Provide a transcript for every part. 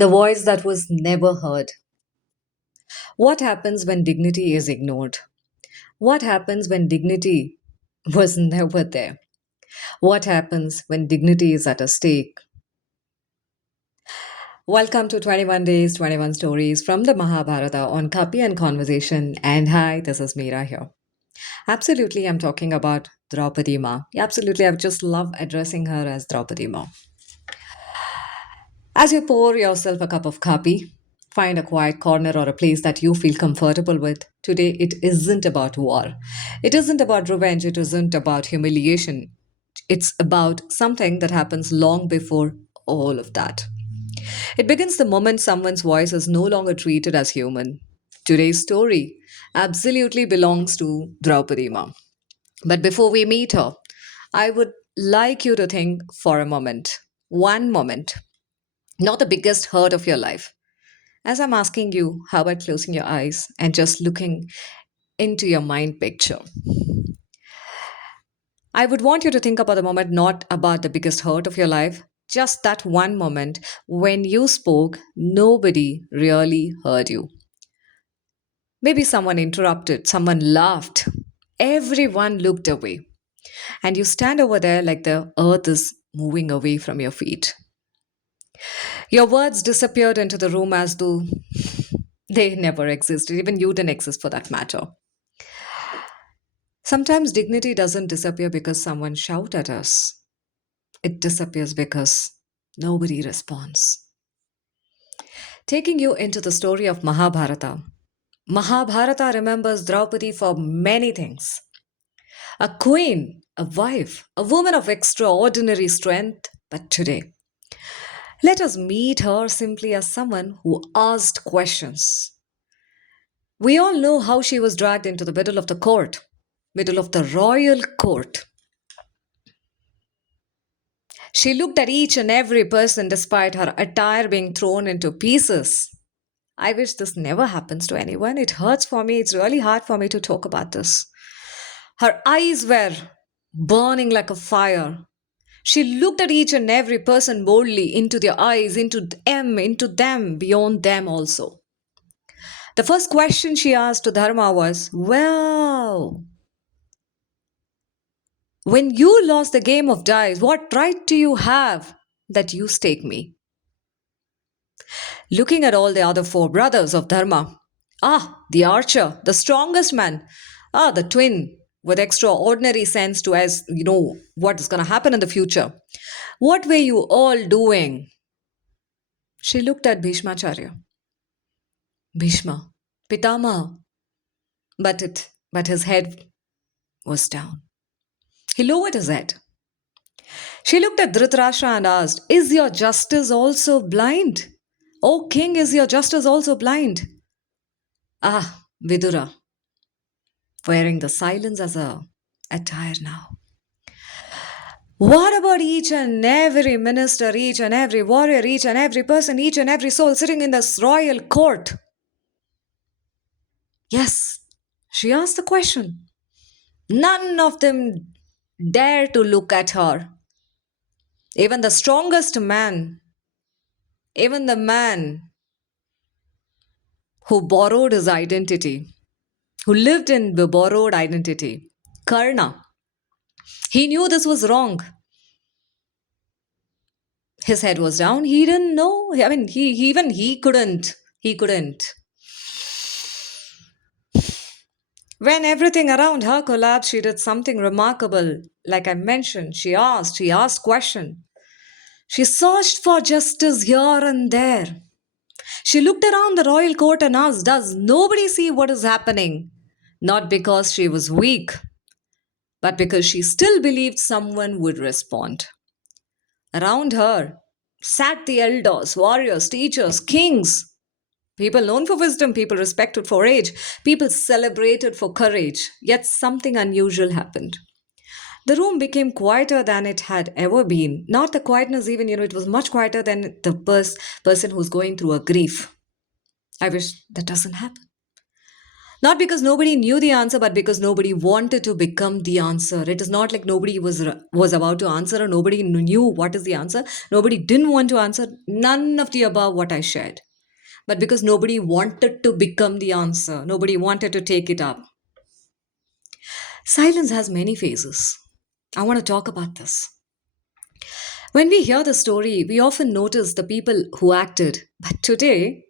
the voice that was never heard. What happens when dignity is ignored? What happens when dignity was never there? What happens when dignity is at a stake? Welcome to 21 Days, 21 Stories from the Mahabharata on Copy and Conversation. And hi, this is Meera here. Absolutely, I'm talking about Draupadi Ma. Absolutely, I just love addressing her as Draupadi Ma. As you pour yourself a cup of coffee, find a quiet corner or a place that you feel comfortable with. Today, it isn't about war. It isn't about revenge. It isn't about humiliation. It's about something that happens long before all of that. It begins the moment someone's voice is no longer treated as human. Today's story absolutely belongs to Draupadi Ma. But before we meet her, I would like you to think for a moment. One moment. Not the biggest hurt of your life. As I'm asking you, how about closing your eyes and just looking into your mind picture? I would want you to think about the moment, not about the biggest hurt of your life, just that one moment when you spoke, nobody really heard you. Maybe someone interrupted, someone laughed, everyone looked away, and you stand over there like the earth is moving away from your feet. Your words disappeared into the room as though they never existed. Even you didn't exist for that matter. Sometimes dignity doesn't disappear because someone shouts at us, it disappears because nobody responds. Taking you into the story of Mahabharata. Mahabharata remembers Draupadi for many things: a queen, a wife, a woman of extraordinary strength. But today, let us meet her simply as someone who asked questions. We all know how she was dragged into the middle of the royal court. She looked at each and every person despite her attire being thrown into pieces. I wish this never happens to anyone. It hurts for me. It's really hard for me to talk about this. Her eyes were burning like a fire. She looked at each and every person boldly into their eyes, into them, beyond them also. The first question she asked to Dharma was, well, when you lost the game of dice, what right do you have that you stake me? Looking at all the other four brothers of Dharma, the archer, the strongest man, the twin with extraordinary sense to as you know what is going to happen in the future. What were you all doing? She looked at Bhishmacharya. Bhishma, Pitama, but his head was down. He lowered his head. She looked at Dhritarashtra and asked, is your justice also blind? O king, is your justice also blind? Vidura, wearing the silence as a attire now. What about each and every minister, each and every warrior, each and every person, each and every soul sitting in this royal court? Yes, she asked the question. None of them dare to look at her. Even the strongest man, even the man who borrowed his identity, who lived in the borrowed identity, Karna, he knew this was wrong. His head was down. He didn't know. I mean, he couldn't. He couldn't. When everything around her collapsed, she did something remarkable. Like I mentioned, she asked question. She searched for justice here and there. She looked around the royal court and asked, does nobody see what is happening? Not because she was weak, but because she still believed someone would respond. Around her sat the elders, warriors, teachers, kings, people known for wisdom, people respected for age, people celebrated for courage. Yet something unusual happened. The room became quieter than it had ever been. Not the quietness, even, it was much quieter than the person who's going through a grief. I wish that doesn't happen. Not because nobody knew the answer, but because nobody wanted to become the answer. It is not like nobody was about to answer or nobody knew what is the answer. Nobody didn't want to answer. None of the above what I shared. But because nobody wanted to become the answer, nobody wanted to take it up. Silence has many phases. I want to talk about this. When we hear the story, we often notice the people who acted. But today,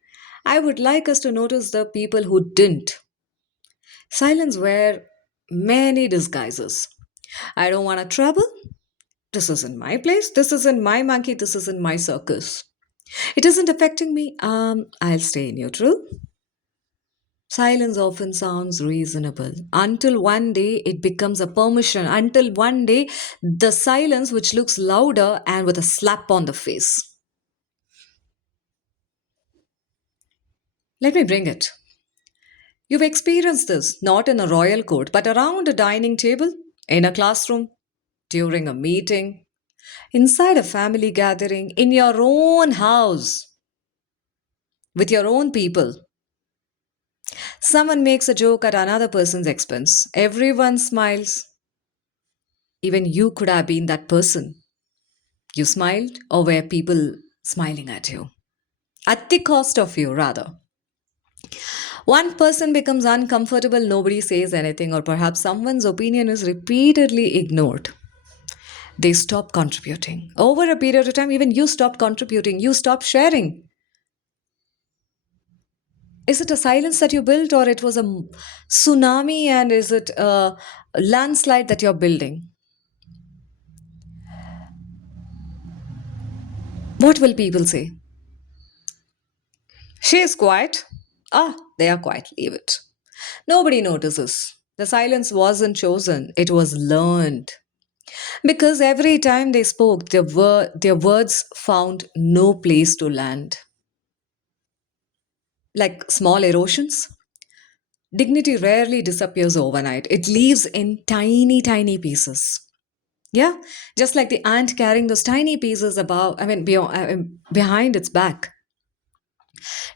I would like us to notice the people who didn't. Silence wear many disguises. I don't want to trouble. This isn't my place. This isn't my monkey. This isn't my circus. It isn't affecting me. I'll stay neutral. Silence often sounds reasonable until one day it becomes a permission. Until one day, the silence which looks louder and with a slap on the face. Let me bring it. You've experienced this not in a royal court, but around a dining table, in a classroom, during a meeting, inside a family gathering, in your own house, with your own people. Someone makes a joke at another person's expense. Everyone smiles. Even you could have been that person. You smiled, or were people smiling at you? At the cost of you, rather. One person becomes uncomfortable, nobody says anything, or perhaps someone's opinion is repeatedly ignored. They stop contributing. Over a period of time, even you stop contributing, you stop sharing. Is it a silence that you built, or it was a tsunami, and is it a landslide that you're building? What will people say? She is quiet. Ah, they are quiet. Leave it. Nobody notices. The silence wasn't chosen, it was learned. Because every time they spoke, their words found no place to land. Like small erosions, dignity rarely disappears overnight. It leaves in tiny, tiny pieces. Yeah, just like the ant carrying those tiny pieces behind its back.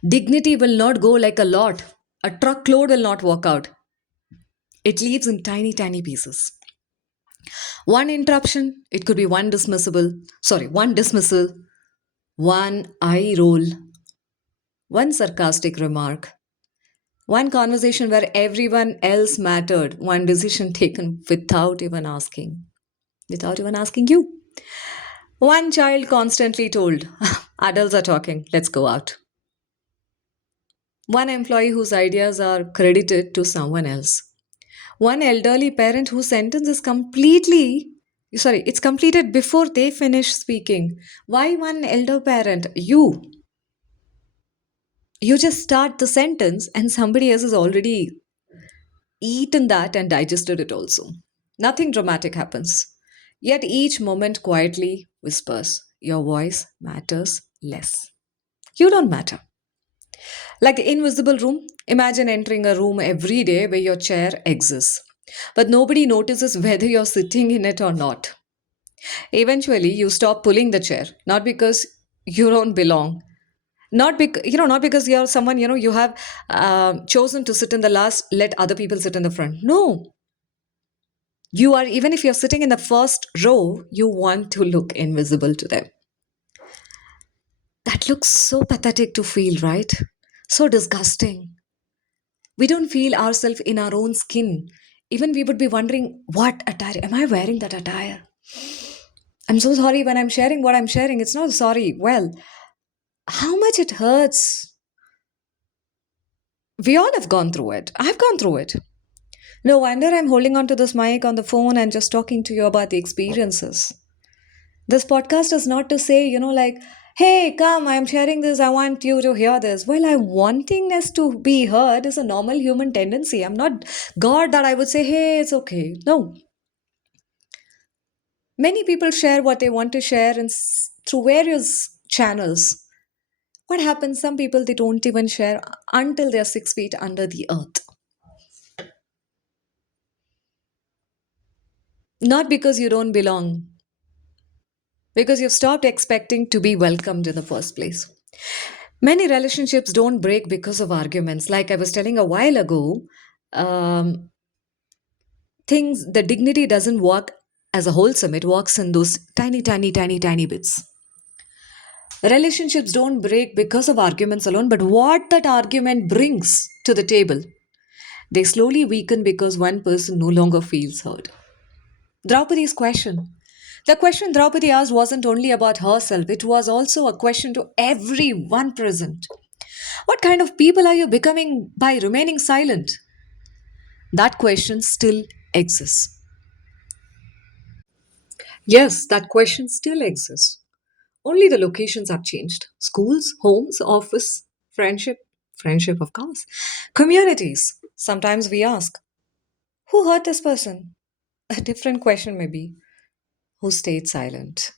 Dignity will not go like a lot. A truckload will not walk out. It leaves in tiny, tiny pieces. One interruption, it could be one dismissal, one eye roll, one sarcastic remark, one conversation where everyone else mattered, one decision taken without even asking you. One child constantly told, adults are talking, let's go out. One employee whose ideas are credited to someone else. One elderly parent whose sentence is it's completed before they finish speaking. Why one elder parent? You just start the sentence and somebody else has already eaten that and digested it also. Nothing dramatic happens. Yet each moment quietly whispers, your voice matters less. You don't matter. Like the invisible room, imagine entering a room every day where your chair exists, but nobody notices whether you're sitting in it or not. Eventually, you stop pulling the chair, not because you don't belong, not because you're someone you have chosen to sit in the last, let other people sit in the front. No, you are, even if you're sitting in the first row, you want to look invisible to them. That looks so pathetic to feel, right? So disgusting. We don't feel ourselves in our own skin. Even we would be wondering, what attire am I wearing? That attire, I'm so sorry when I'm sharing what I'm sharing. It's not sorry. Well, how much it hurts. We all have gone through it. I've gone through it. No wonder I'm holding onto this mic on the phone and just talking to you about the experiences. This podcast is not to say, like, hey, come, I'm sharing this. I want you to hear this. Well, I wantingness to be heard is a normal human tendency. I'm not God that I would say, hey, it's okay. No. Many people share what they want to share through various channels. What happens? Some people, they don't even share until they're 6 feet under the earth. Not because you don't belong, because you've stopped expecting to be welcomed in the first place. Many relationships don't break because of arguments. Like I was telling a while ago, Um, Things, the dignity doesn't work as a wholesome, it works in those tiny, tiny, tiny, tiny bits. Relationships don't break because of arguments alone, but what that argument brings to the table. They slowly weaken because one person no longer feels heard. Draupadi's question. The question Draupadi asked wasn't only about herself, it was also a question to everyone present. What kind of people are you becoming by remaining silent? That question still exists. Yes, that question still exists. Only the locations have changed. Schools, homes, office, friendship, friendship, of course. Communities. Sometimes we ask, who hurt this person? A different question, maybe. Who stayed silent?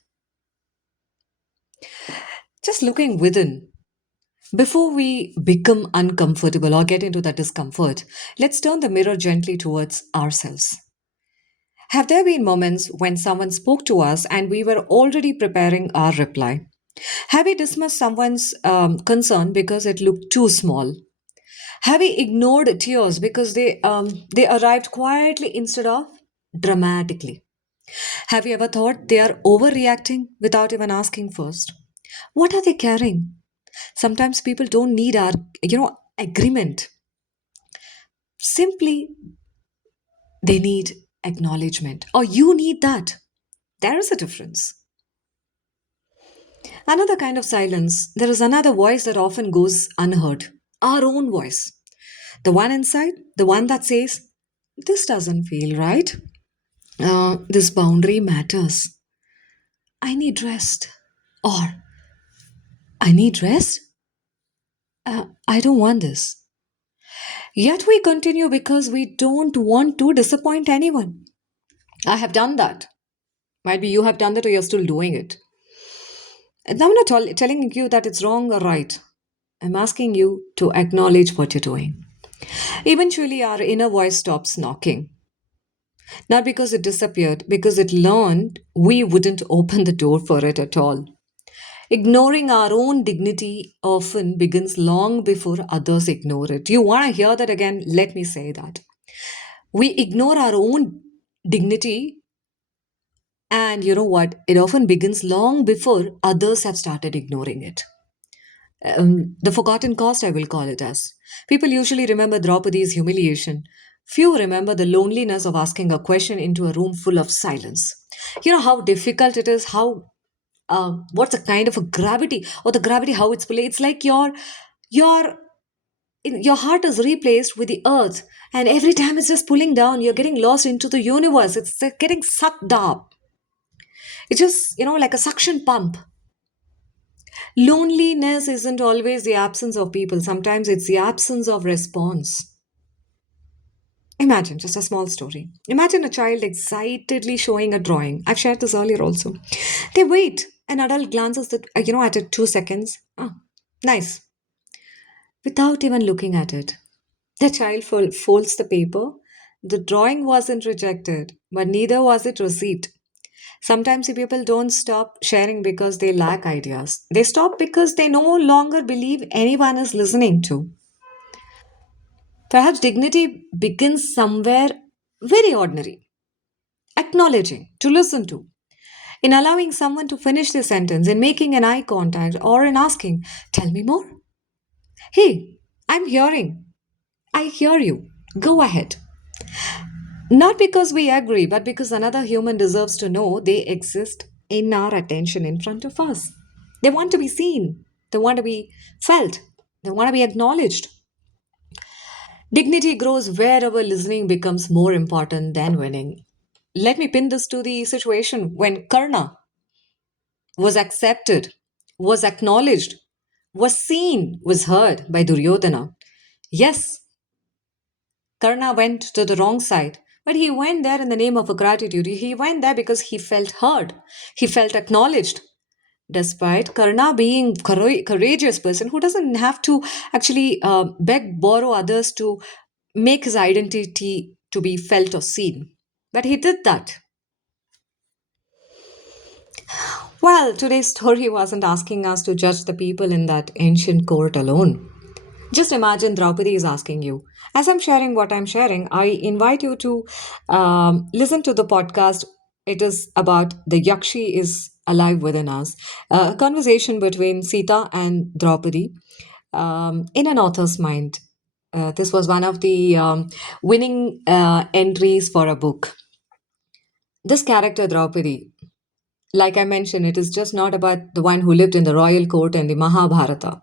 Just looking within. Before we become uncomfortable or get into that discomfort, let's turn the mirror gently towards ourselves. Have there been moments when someone spoke to us and we were already preparing our reply? Have we dismissed someone's concern because it looked too small? Have we ignored tears because they arrived quietly instead of dramatically? Have you ever thought they are overreacting without even asking first? What are they carrying? Sometimes people don't need our, agreement. Simply, they need acknowledgement, or you need that. There is a difference. Another kind of silence. There is another voice that often goes unheard. Our own voice. The one inside, the one that says, "This doesn't feel right. This boundary matters. I need rest." Or, "I need rest? I don't want this." Yet we continue because we don't want to disappoint anyone. I have done that. Might be you have done that or you're still doing it. And I'm not telling you that it's wrong or right. I'm asking you to acknowledge what you're doing. Eventually, our inner voice stops knocking. Not because it disappeared, because it learned we wouldn't open the door for it at all. Ignoring our own dignity often begins long before others ignore it. You want to hear that again? Let me say that. We ignore our own dignity, and you know what? It often begins long before others have started ignoring it. The forgotten cost, I will call it as. People usually remember Draupadi's humiliation. Few remember the loneliness of asking a question into a room full of silence. You know how difficult it is, how what's the kind of a gravity or the gravity how it's played. It's like your your heart is replaced with the earth, and every time it's just pulling down. You're getting lost into the universe. It's like getting sucked up. It's just like a suction pump. Loneliness isn't always the absence of people. Sometimes it's the absence of response. Imagine just a small story. Imagine a child excitedly showing a drawing. I've shared this earlier also. They wait. An adult glances at it 2 seconds. Ah, nice. Without even looking at it. The child folds the paper. The drawing wasn't rejected, but neither was it received. Sometimes people don't stop sharing because they lack ideas. They stop because they no longer believe anyone is listening to. Perhaps dignity begins somewhere very ordinary, acknowledging, to listen to, in allowing someone to finish the sentence, in making an eye contact, or in asking, "Tell me more." Hey, I'm hearing. I hear you. Go ahead. Not because we agree, but because another human deserves to know they exist in our attention in front of us. They want to be seen, they want to be felt, they want to be acknowledged. Dignity grows wherever listening becomes more important than winning. Let me pin this to the situation when Karna was accepted, was acknowledged, was seen, was heard by Duryodhana. Yes, Karna went to the wrong side, but he went there in the name of a gratitude. He went there because he felt heard, he felt acknowledged. Despite Karna being courageous person who doesn't have to actually beg, borrow others to make his identity to be felt or seen. But he did that. Well, today's story wasn't asking us to judge the people in that ancient court alone. Just imagine Draupadi is asking you. As I'm sharing what I'm sharing, I invite you to listen to the podcast. It is about the Yakshi is alive within us, a conversation between Sita and Draupadi in an author's mind. This was one of the winning entries for a book. This character, Draupadi, like I mentioned, it is just not about the one who lived in the royal court and the Mahabharata.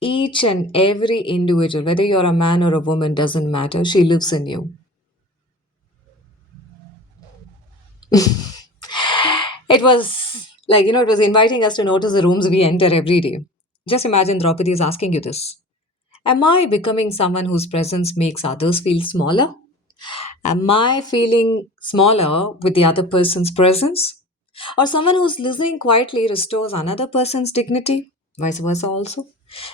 Each and every individual, whether you're a man or a woman, doesn't matter. She lives in you. It was like, it was inviting us to notice the rooms we enter every day. Just imagine Draupadi is asking you this. Am I becoming someone whose presence makes others feel smaller? Am I feeling smaller with the other person's presence? Or someone who's listening quietly restores another person's dignity? Vice versa, also.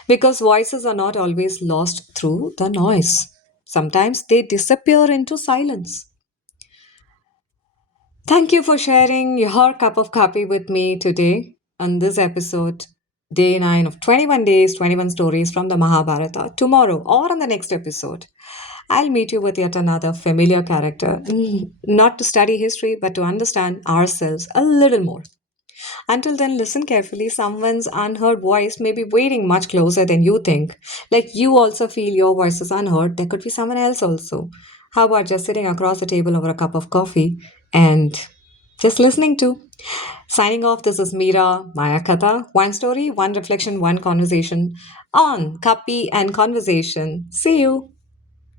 Because voices are not always lost through the noise, sometimes they disappear into silence. Thank you for sharing your cup of coffee with me today on this episode, day 9 of 21 days, 21 stories from the Mahabharata. Tomorrow or on the next episode, I'll meet you with yet another familiar character, not to study history, but to understand ourselves a little more. Until then, listen carefully. Someone's unheard voice may be waiting much closer than you think. Like you also feel your voice is unheard, there could be someone else also. How about just sitting across the table over a cup of coffee and just listening to? Signing off, this is Meera, Mayaakatha. One story, one reflection, one conversation on Kapi and Conversation. See you.